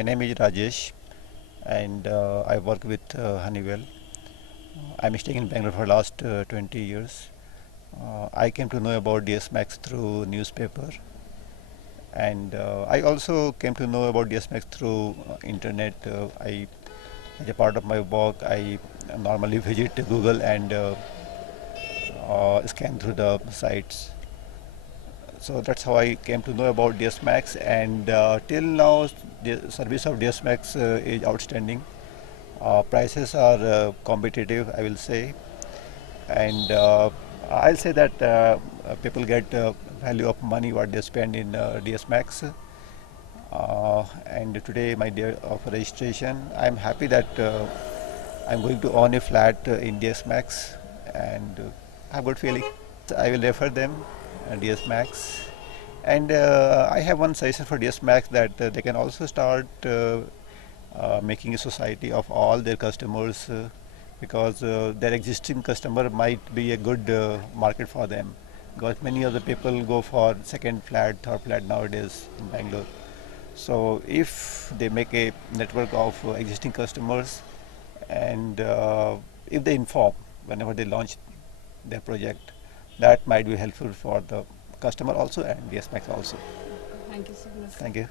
My name is Rajesh, and I work with Honeywell. I'm staying in Bangalore for last 20 years. I came to know about DS-MAX through newspaper, and I also came to know about DS-MAX through internet. As a part of my work, I normally visit Google and scan through the sites. So that's how I came to know about DS-MAX, and till now the service of DS-MAX is outstanding. Prices are competitive, I will say, and I'll say that people get value of money what they spend in DS-MAX. And today, my day of registration, I'm happy that I'm going to own a flat in DS-MAX, and I have good feeling. I will refer them DS-MAX, and I have one suggestion for DS-MAX that they can also start making a society of all their customers, because their existing customer might be a good market for them, because many of the people go for second flat, third flat nowadays in Bangalore. So if they make a network of existing customers, and if they inform whenever they launch their project, that might be helpful for the customer also and DS-MAX also. Thank you so much. Thank you.